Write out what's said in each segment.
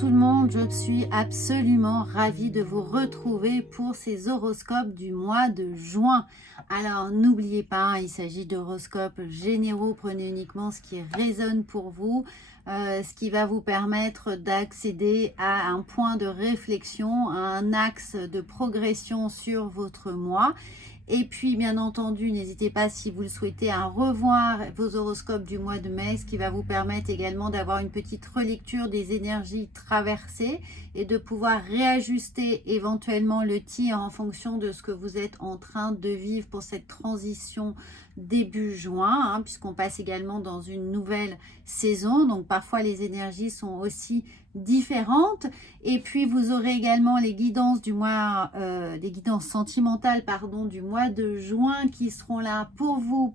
tout le monde, je suis absolument ravie de vous retrouver pour ces horoscopes du mois de juin. Alors n'oubliez pas, il s'agit d'horoscopes généraux, prenez uniquement ce qui résonne pour vous, ce qui va vous permettre d'accéder à un point de réflexion, à un axe de progression sur votre mois. Et puis, bien entendu, n'hésitez pas, si vous le souhaitez, à revoir vos horoscopes du mois de mai, ce qui va vous permettre également d'avoir une petite relecture des énergies traversées et de pouvoir réajuster éventuellement le tir en fonction de ce que vous êtes en train de vivre pour cette transition début juin, puisqu'on passe également dans une nouvelle saison. Donc, parfois, les énergies sont aussi différentes. Et puis, vous aurez également les guidances du mois, les guidances sentimentales, pardon, du mois de juin qui seront là pour vous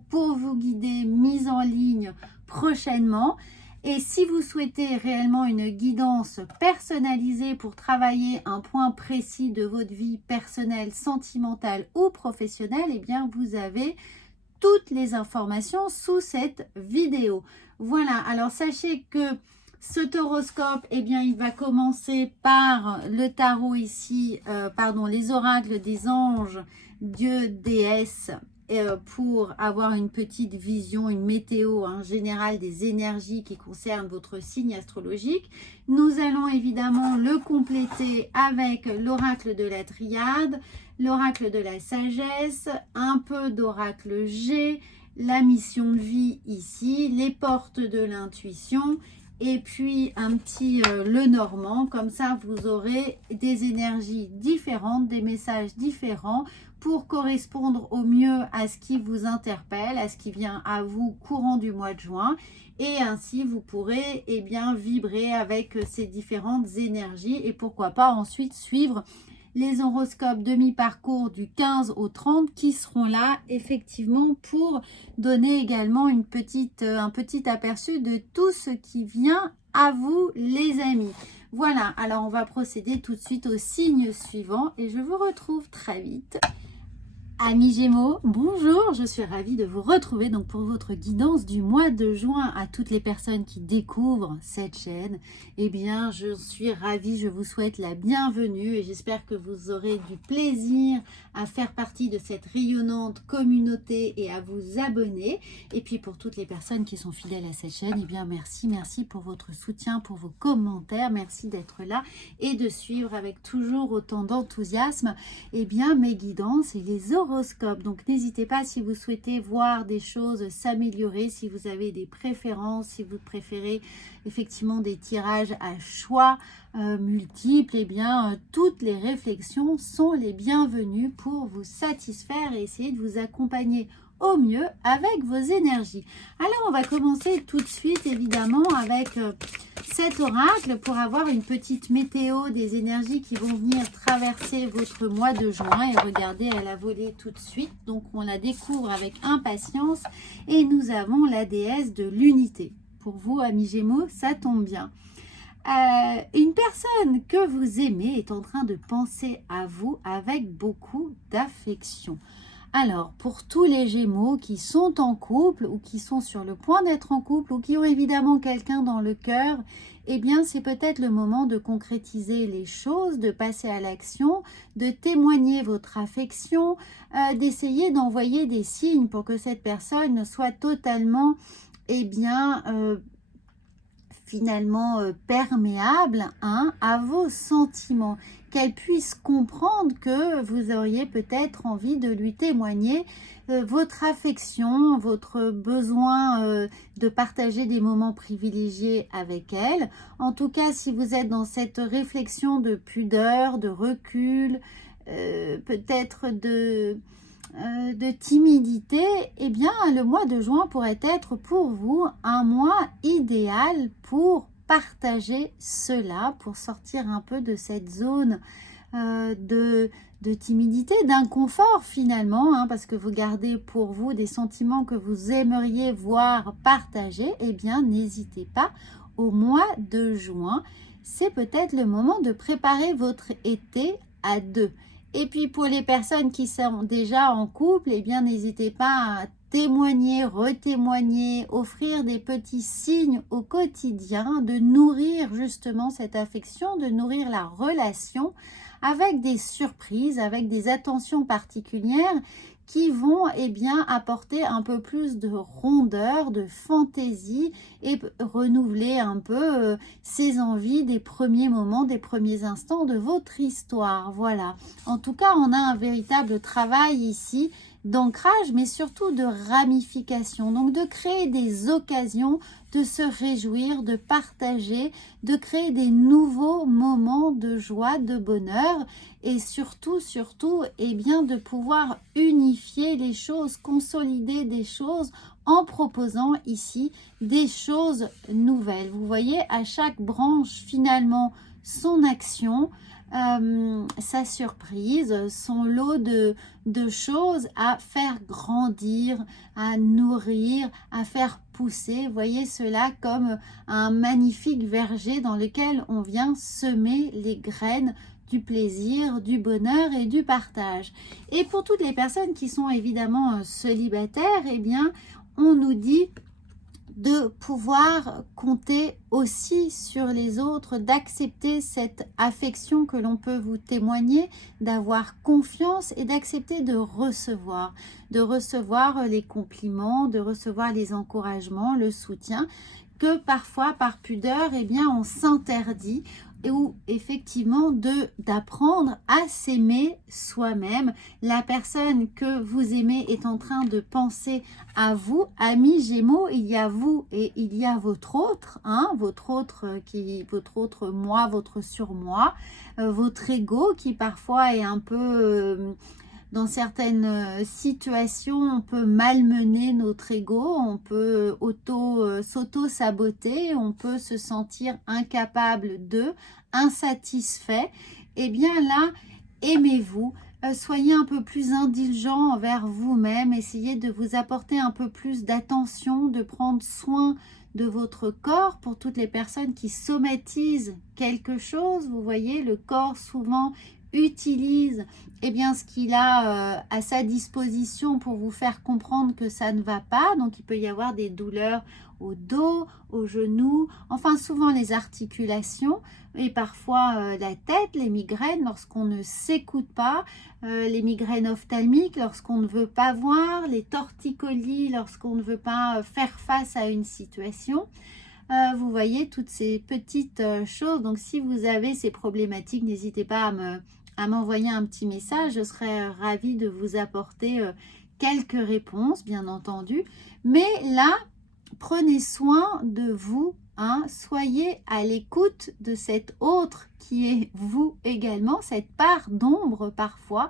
guider, mises en ligne prochainement. Et si vous souhaitez réellement une guidance personnalisée pour travailler un point précis de votre vie personnelle, sentimentale ou professionnelle, eh bien, vous avez toutes les informations sous cette vidéo. Voilà, alors sachez que cet horoscope, eh bien, il va commencer par le tarot ici, les oracles des anges, dieux, déesses, pour avoir une petite vision, une météo générale des énergies qui concernent votre signe astrologique. Nous allons évidemment le compléter avec l'oracle de la triade, l'oracle de la sagesse, un peu d'oracle G, la mission de vie ici, les portes de l'intuition et puis un petit le normand. Comme ça, vous aurez des énergies différentes, des messages différents pour correspondre au mieux à ce qui vous interpelle, à ce qui vient à vous courant du mois de juin. Et ainsi, vous pourrez vibrer avec ces différentes énergies et pourquoi pas ensuite suivre les horoscopes de mi-parcours du 15 au 30 qui seront là effectivement pour donner également un petit aperçu de tout ce qui vient à vous les amis. Voilà, alors on va procéder tout de suite au signe suivant et je vous retrouve très vite. Amis Gémeaux, bonjour, je suis ravie de vous retrouver donc pour votre guidance du mois de juin. À toutes les personnes qui découvrent cette chaîne, eh bien je suis ravie, je vous souhaite la bienvenue et j'espère que vous aurez du plaisir à faire partie de cette rayonnante communauté et à vous abonner. Et puis pour toutes les personnes qui sont fidèles à cette chaîne, eh bien merci pour votre soutien, pour vos commentaires, merci d'être là et de suivre avec toujours autant d'enthousiasme mes guidances et les horoscopes. Donc n'hésitez pas, si vous souhaitez voir des choses s'améliorer, si vous avez des préférences, si vous préférez effectivement des tirages à choix multiples, toutes les réflexions sont les bienvenues pour vous satisfaire et essayer de vous accompagner au mieux avec vos énergies. Alors on va commencer tout de suite évidemment avec cet oracle pour avoir une petite météo des énergies qui vont venir traverser votre mois de juin. Et regardez, elle a volé tout de suite, donc on la découvre avec impatience et nous avons la déesse de l'unité. Pour vous amis Gémeaux, ça tombe bien. Une personne que vous aimez est en train de penser à vous avec beaucoup d'affection. Alors, pour tous les Gémeaux qui sont en couple ou qui sont sur le point d'être en couple ou qui ont évidemment quelqu'un dans le cœur, eh bien, c'est peut-être le moment de concrétiser les choses, de passer à l'action, de témoigner votre affection, d'essayer d'envoyer des signes pour que cette personne soit totalement, finalement perméable à vos sentiments, qu'elle puisse comprendre que vous auriez peut-être envie de lui témoigner votre affection, votre besoin de partager des moments privilégiés avec elle. En tout cas, si vous êtes dans cette réflexion de pudeur, de recul, peut-être de timidité, eh bien le mois de juin pourrait être pour vous un mois idéal pour partager cela, pour sortir un peu de cette zone de timidité, d'inconfort finalement, parce que vous gardez pour vous des sentiments que vous aimeriez voir partager. Eh bien n'hésitez pas, au mois de juin, c'est peut-être le moment de préparer votre été à deux. Et puis pour les personnes qui sont déjà en couple, eh bien n'hésitez pas à témoigner, retémoigner, offrir des petits signes au quotidien, de nourrir justement cette affection, de nourrir la relation avec des surprises, avec des attentions particulières qui vont bien apporter un peu plus de rondeur, de fantaisie et renouveler un peu ces envies des premiers moments, des premiers instants de votre histoire. Voilà. En tout cas, on a un véritable travail ici d'ancrage, mais surtout de ramification. Donc, de créer des occasions de se réjouir, de partager, de créer des nouveaux moments de joie, de bonheur et surtout, de pouvoir unifier les choses, consolider des choses en proposant ici des choses nouvelles. Vous voyez, à chaque branche, finalement, son action, sa surprise, son lot de choses à faire grandir, à nourrir, à faire pousser. Voyez cela comme un magnifique verger dans lequel on vient semer les graines du plaisir, du bonheur et du partage. Et pour toutes les personnes qui sont évidemment célibataires, eh bien, on nous dit de pouvoir compter aussi sur les autres, d'accepter cette affection que l'on peut vous témoigner, d'avoir confiance et d'accepter de recevoir les compliments, de recevoir les encouragements, le soutien, que parfois par pudeur, eh bien, on s'interdit, ou effectivement d'apprendre à s'aimer soi-même. La personne que vous aimez est en train de penser à vous. Amis Gémeaux, il y a vous et il y a votre autre, votre autre moi, votre surmoi, votre ego qui parfois est un peu... dans certaines situations, on peut malmener notre ego, on peut s'auto-saboter, on peut se sentir incapable insatisfait. Eh bien là, aimez-vous, soyez un peu plus indulgent envers vous-même, essayez de vous apporter un peu plus d'attention, de prendre soin de votre corps. Pour toutes les personnes qui somatisent quelque chose, vous voyez, le corps souvent utilise ce qu'il a à sa disposition pour vous faire comprendre que ça ne va pas. Donc il peut y avoir des douleurs au dos, aux genoux, enfin souvent les articulations et parfois la tête, les migraines lorsqu'on ne s'écoute pas, les migraines ophtalmiques lorsqu'on ne veut pas voir, les torticolis lorsqu'on ne veut pas faire face à une situation. Vous voyez toutes ces petites choses. Donc si vous avez ces problématiques, n'hésitez pas à m'envoyer un petit message. Je serais ravie de vous apporter quelques réponses, bien entendu. Mais là, prenez soin de vous. Soyez à l'écoute de cet autre qui est vous également, cette part d'ombre parfois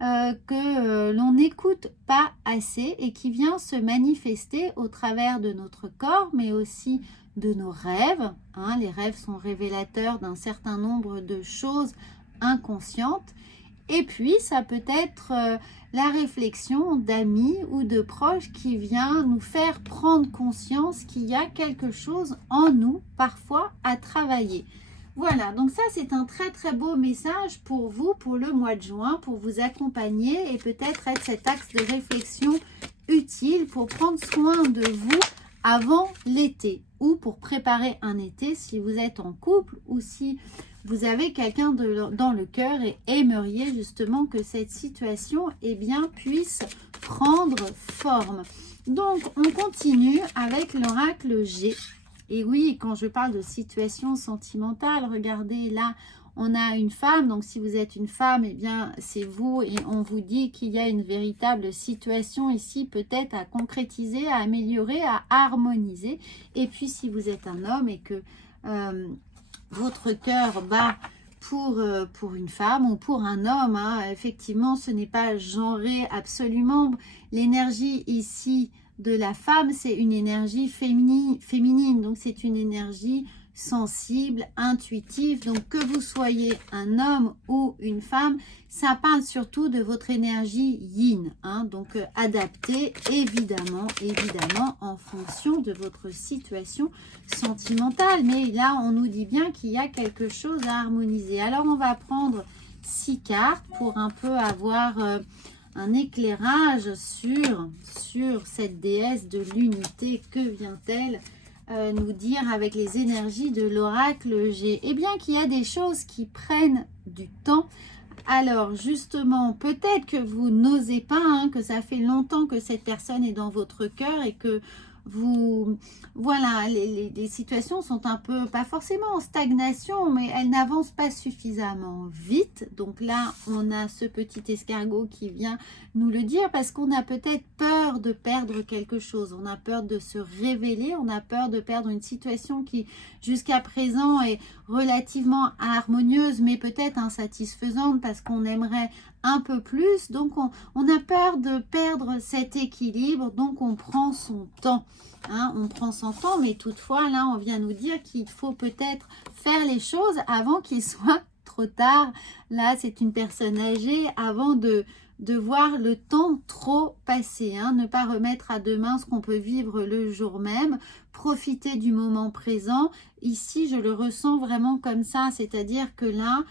que l'on n'écoute pas assez et qui vient se manifester au travers de notre corps, mais aussi de nos rêves. Les rêves sont révélateurs d'un certain nombre de choses inconscientes. Et puis, ça peut être la réflexion d'amis ou de proches qui vient nous faire prendre conscience qu'il y a quelque chose en nous, parfois, à travailler. Voilà, donc ça, c'est un très, très beau message pour vous, pour le mois de juin, pour vous accompagner et peut-être être cet axe de réflexion utile pour prendre soin de vous avant l'été ou pour préparer un été si vous êtes en couple ou si vous avez quelqu'un dans le cœur et aimeriez justement que cette situation puisse prendre forme. Donc, on continue avec l'oracle G. Et oui, quand je parle de situation sentimentale, regardez là, on a une femme. Donc, si vous êtes une femme, c'est vous et on vous dit qu'il y a une véritable situation ici, peut-être à concrétiser, à améliorer, à harmoniser. Et puis, si vous êtes un homme et que... votre cœur bat pour une femme ou pour un homme, effectivement, ce n'est pas genré absolument. L'énergie ici de la femme, c'est une énergie féminine, donc c'est une énergie sensible, intuitive. Donc que vous soyez un homme ou une femme, ça parle surtout de votre énergie yin, donc adaptée évidemment en fonction de votre situation sentimentale. Mais là, on nous dit bien qu'il y a quelque chose à harmoniser. Alors, on va prendre 6 cartes pour un peu avoir un éclairage sur cette déesse de l'unité. Que vient-elle nous dire avec les énergies de l'oracle G? Eh bien, qu'il y a des choses qui prennent du temps. Alors, justement, peut-être que vous n'osez pas, hein, que ça fait longtemps que cette personne est dans votre cœur et que vous... Voilà, les situations sont un peu, pas forcément en stagnation, mais elles n'avancent pas suffisamment vite. Donc là, on a ce petit escargot qui vient nous le dire parce qu'on a peut-être peur de perdre quelque chose. On a peur de se révéler, on a peur de perdre une situation qui, jusqu'à présent, est relativement harmonieuse, mais peut-être insatisfaisante parce qu'on aimerait un peu plus. Donc, on a peur de perdre cet équilibre, donc on prend son temps. Hein, on prend son temps, mais toutefois, là, on vient nous dire qu'il faut peut-être faire les choses avant qu'il soit trop tard. Là, c'est une personne âgée, avant de voir le temps trop passer. Hein, ne pas remettre à demain ce qu'on peut vivre le jour même. Profiter du moment présent. Ici, je le ressens vraiment comme ça, c'est-à-dire que là,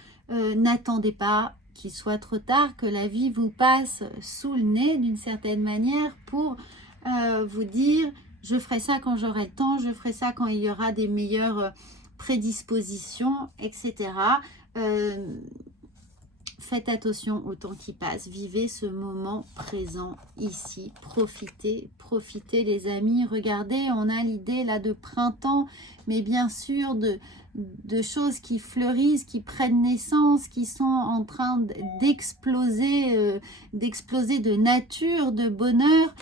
n'attendez pas qu'il soit trop tard, que la vie vous passe sous le nez d'une certaine manière pour vous dire je ferai ça quand j'aurai le temps, je ferai ça quand il y aura des meilleures prédispositions, etc. Faites attention au temps qui passe, vivez ce moment présent ici, profitez les amis. Regardez, on a l'idée là de printemps, mais bien sûr de choses qui fleurissent, qui prennent naissance, qui sont en train d'exploser, d'exploser de nature, de bonheur.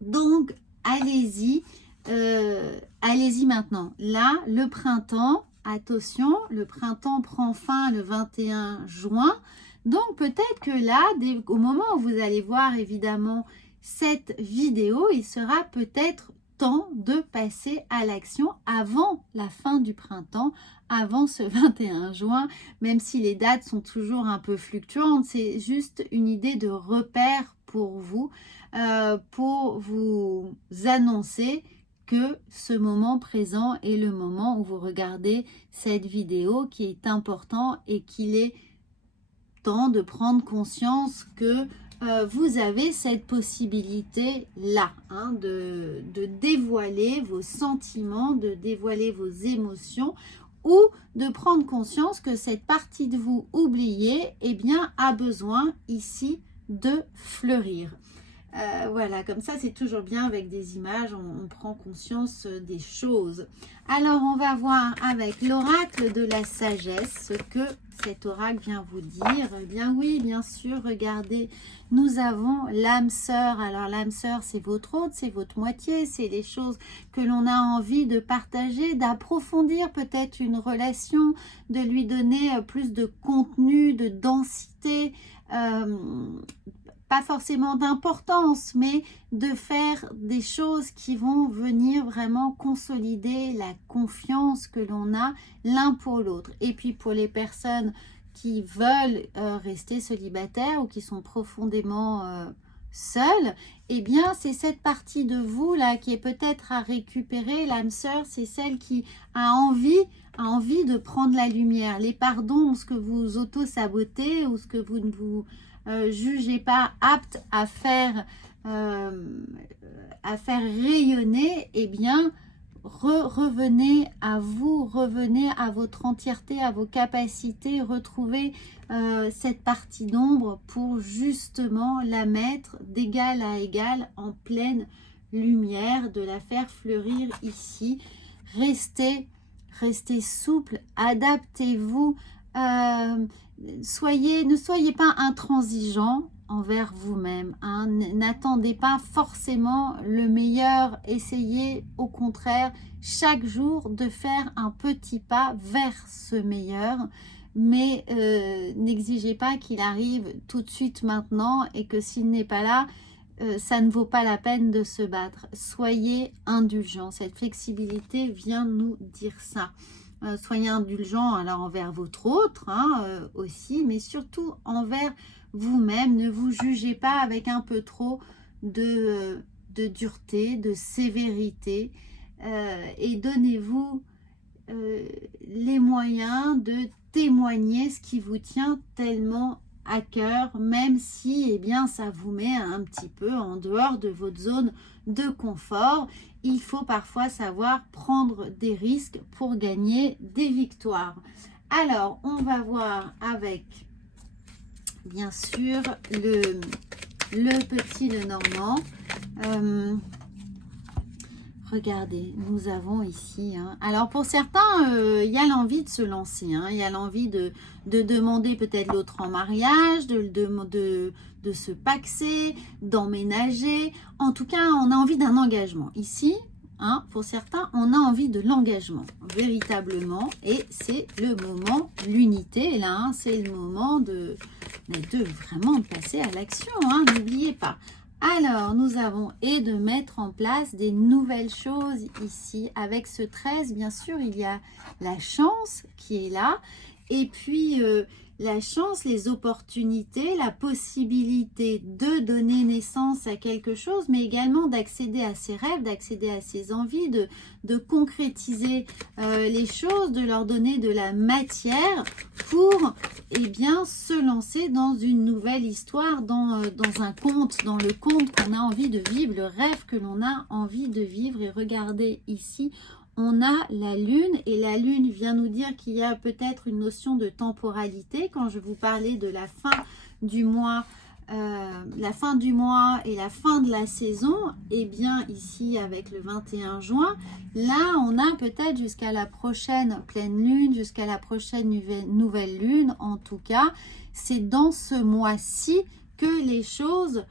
Donc, allez-y, allez-y maintenant. Là, le printemps, attention, le printemps prend fin le 21 juin. Donc, peut-être que là, au moment où vous allez voir évidemment cette vidéo, il sera peut-être temps de passer à l'action avant la fin du printemps, avant ce 21 juin, même si les dates sont toujours un peu fluctuantes. C'est juste une idée de repère pour vous annoncer que ce moment présent est le moment où vous regardez cette vidéo, qui est important et qu'il est temps de prendre conscience que vous avez cette possibilité-là, hein, de dévoiler vos sentiments, de dévoiler vos émotions, ou de prendre conscience que cette partie de vous oubliée, eh bien, a besoin ici de fleurir. Voilà, comme ça, c'est toujours bien avec des images, on prend conscience des choses. Alors, on va voir avec l'oracle de la sagesse ce que cet oracle vient vous dire. Eh bien oui, bien sûr, regardez, nous avons l'âme sœur. Alors, l'âme sœur, c'est votre hôte, c'est votre moitié, c'est les choses que l'on a envie de partager, d'approfondir peut-être une relation, de lui donner plus de contenu, de densité, pas forcément d'importance, mais de faire des choses qui vont venir vraiment consolider la confiance que l'on a l'un pour l'autre. Et puis pour les personnes qui veulent rester célibataires ou qui sont profondément seules, eh bien c'est cette partie de vous là qui est peut-être à récupérer. L'âme sœur, c'est celle qui a envie de prendre la lumière. Les pardons, ce que vous auto-sabotez ou ce que vous ne vous jugez pas apte à faire rayonner, eh bien revenez à vous, revenez à votre entièreté, à vos capacités, retrouvez cette partie d'ombre pour justement la mettre d'égal à égal en pleine lumière, de la faire fleurir ici. Restez souple, adaptez-vous, ne soyez pas intransigeant envers vous-même, hein. N'attendez pas forcément le meilleur, essayez au contraire chaque jour de faire un petit pas vers ce meilleur, mais n'exigez pas qu'il arrive tout de suite maintenant et que s'il n'est pas là, ça ne vaut pas la peine de se battre. Soyez indulgents, cette flexibilité vient nous dire ça. Soyez indulgents alors envers votre autre aussi, mais surtout envers vous-même. Ne vous jugez pas avec un peu trop de dureté, de sévérité, et donnez-vous les moyens de témoigner ce qui vous tient tellement à cœur, même si ça vous met un petit peu en dehors de votre zone de confort. Il faut parfois savoir prendre des risques pour gagner des victoires. Alors, on va voir avec, bien sûr, le petit Lenormand. Regardez, nous avons ici, alors pour certains, il y a l'envie de se lancer, il y a l'envie de demander peut-être l'autre en mariage, de se paxer, d'emménager. En tout cas, on a envie d'un engagement. Ici, pour certains, on a envie de l'engagement, véritablement. Et c'est le moment, l'unité, là, c'est le moment de vraiment passer à l'action, n'oubliez pas. Alors, nous avons et de mettre en place des nouvelles choses ici. Avec ce 13, bien sûr, il y a la chance qui est là. Et puis, la chance, les opportunités, la possibilité de donner naissance à quelque chose, mais également d'accéder à ses rêves, d'accéder à ses envies, de concrétiser les choses, de leur donner de la matière pour se lancer dans une nouvelle histoire, dans un conte, dans le conte qu'on a envie de vivre, le rêve que l'on a envie de vivre. Et regardez ici, on a la lune et la lune vient nous dire qu'il y a peut-être une notion de temporalité. Quand je vous parlais de la fin du mois, et la fin de la saison, ici avec le 21 juin, là on a peut-être jusqu'à la prochaine pleine lune, jusqu'à la prochaine nouvelle lune. En tout cas, c'est dans ce mois-ci que les choses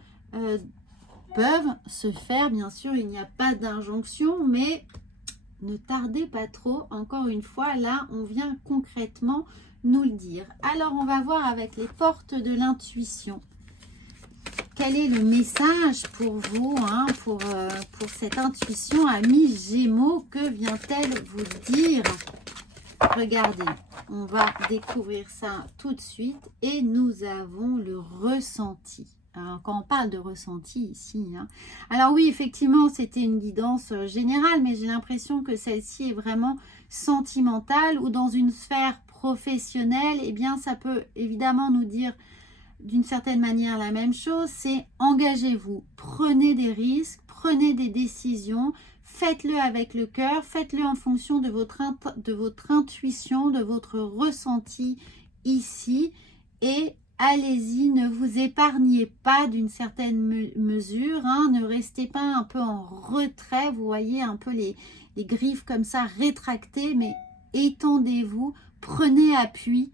peuvent se faire. Bien sûr, il n'y a pas d'injonction, mais ne tardez pas trop. Encore une fois, là, on vient concrètement nous le dire. Alors, on va voir avec les portes de l'intuition. Quel est le message pour vous, pour cette intuition, amis Gémeaux? Que vient-elle vous dire? Regardez, on va découvrir ça tout de suite. Et nous avons le ressenti. Alors, quand on parle de ressenti ici, alors oui, effectivement, c'était une guidance générale, mais j'ai l'impression que celle-ci est vraiment sentimentale ou dans une sphère professionnelle. Ça peut évidemment nous dire d'une certaine manière la même chose, c'est engagez-vous, prenez des risques, prenez des décisions, faites-le avec le cœur, faites-le en fonction de votre intuition, de votre ressenti ici, et allez-y, ne vous épargnez pas d'une certaine mesure, ne restez pas un peu en retrait, vous voyez un peu les griffes comme ça rétractées, mais étendez-vous, prenez appui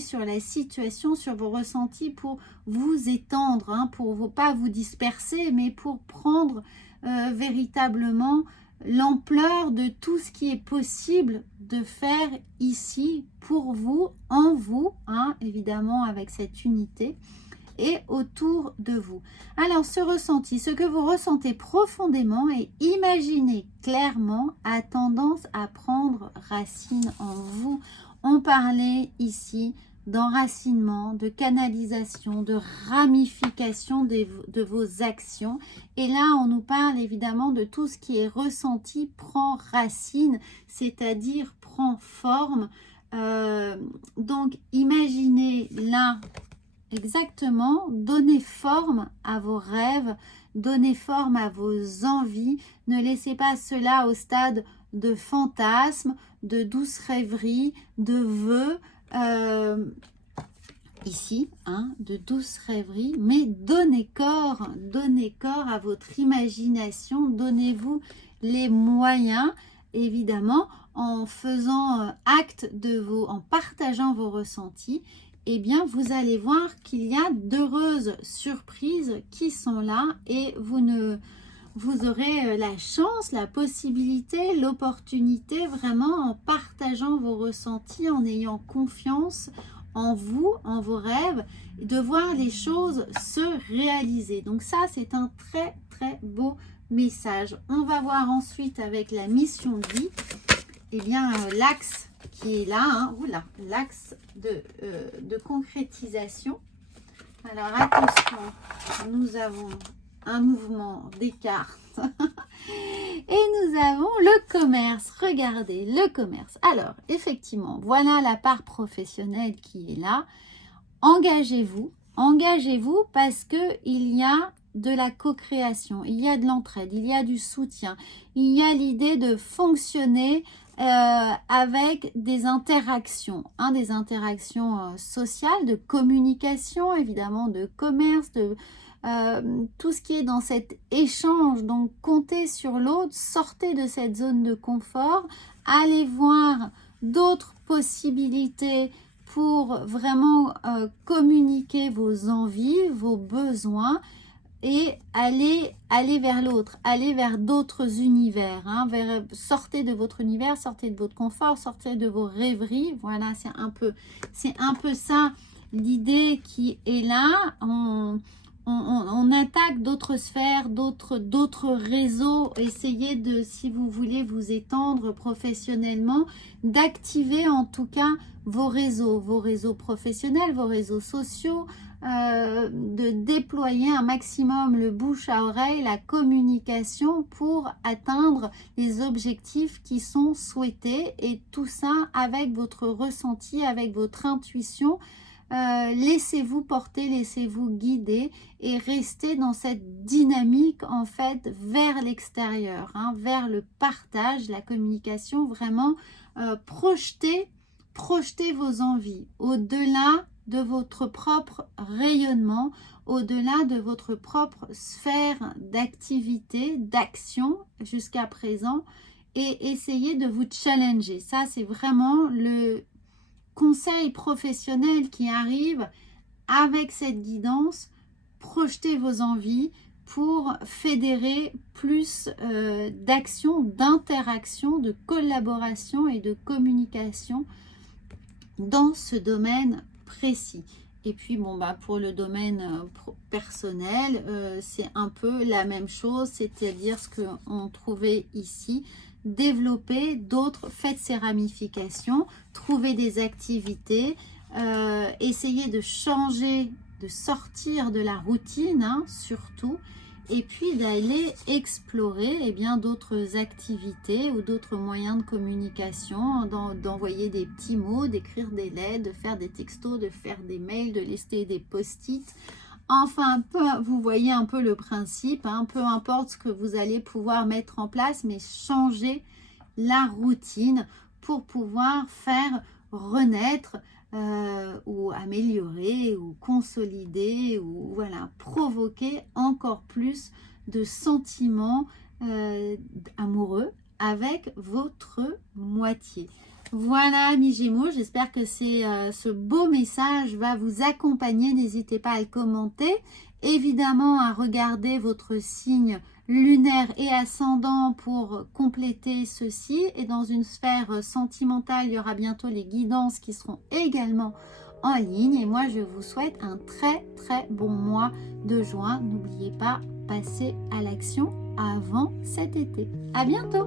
sur la situation, sur vos ressentis pour vous étendre, pour pas vous disperser, mais pour prendre véritablement l'ampleur de tout ce qui est possible de faire ici pour vous, en vous, évidemment avec cette unité et autour de vous. Alors ce ressenti, ce que vous ressentez profondément et imaginez clairement a tendance à prendre racine en vous. On parlait ici d'enracinement, de canalisation, de ramification de vos actions. Et là, on nous parle évidemment de tout ce qui est ressenti prend racine, c'est-à-dire prend forme. Donc, imaginez là, exactement, donnez forme à vos rêves, donnez forme à vos envies. Ne laissez pas cela au stade de fantasmes, de douces rêveries, de vœux. Ici, de douces rêveries, mais donnez corps à votre imagination, donnez-vous les moyens, évidemment, en faisant acte en partageant vos ressentis, vous allez voir qu'il y a d'heureuses surprises qui sont là et vous aurez la chance, la possibilité, l'opportunité vraiment en partageant vos ressentis, en ayant confiance en vous, en vos rêves, de voir les choses se réaliser. Donc ça, c'est un très très beau message. On va voir ensuite avec la mission de vie, l'axe qui est là, l'axe de concrétisation. Alors attention, nous avons un mouvement des cartes Et nous avons le commerce. Regardez, le commerce. Alors, effectivement, voilà la part professionnelle qui est là. Engagez-vous. Engagez-vous parce qu'il y a de la co-création, il y a de l'entraide, il y a du soutien, il y a l'idée de fonctionner avec des interactions, des interactions sociales, de communication, évidemment, de commerce, de tout ce qui est dans cet échange. Donc, comptez sur l'autre, sortez de cette zone de confort, allez voir d'autres possibilités pour vraiment communiquer vos envies, vos besoins et aller vers l'autre, aller vers d'autres univers, sortez de votre univers, sortez de votre confort, sortez de vos rêveries. Voilà, c'est un peu ça l'idée qui est là. On attaque d'autres sphères, d'autres réseaux. Essayez de, si vous voulez vous étendre professionnellement, d'activer en tout cas vos réseaux professionnels, vos réseaux sociaux, de déployer un maximum le bouche à oreille, la communication pour atteindre les objectifs qui sont souhaités, et tout ça avec votre ressenti, avec votre intuition. Laissez-vous porter, laissez-vous guider et restez dans cette dynamique en fait vers l'extérieur, vers le partage, la communication, vraiment projetez vos envies au-delà de votre propre rayonnement, au-delà de votre propre sphère d'activité, d'action jusqu'à présent, et essayez de vous challenger. Ça, c'est vraiment le conseil professionnel qui arrive avec cette guidance. Projetez vos envies pour fédérer plus d'action, d'interaction, de collaboration et de communication dans ce domaine précis. Et puis bon, pour le domaine personnel, c'est un peu la même chose, c'est-à-dire ce qu'on trouvait ici. Développer d'autres, faites ces ramifications, trouvez des activités, essayez de changer, de sortir de la routine, surtout, et puis d'aller explorer d'autres activités ou d'autres moyens de communication, d'envoyer des petits mots, d'écrire des lettres, de faire des textos, de faire des mails, de lister des post-it. Enfin, vous voyez un peu le principe, peu importe ce que vous allez pouvoir mettre en place, mais changer la routine pour pouvoir faire renaître ou améliorer ou consolider ou voilà, provoquer encore plus de sentiments amoureux avec votre moitié. Voilà, amis Gémeaux, j'espère que ce beau message va vous accompagner. N'hésitez pas à le commenter. Évidemment, à regarder votre signe lunaire et ascendant pour compléter ceci. Et dans une sphère sentimentale, il y aura bientôt les guidances qui seront également en ligne. Et moi, je vous souhaite un très très bon mois de juin. N'oubliez pas, passez à l'action avant cet été. À bientôt!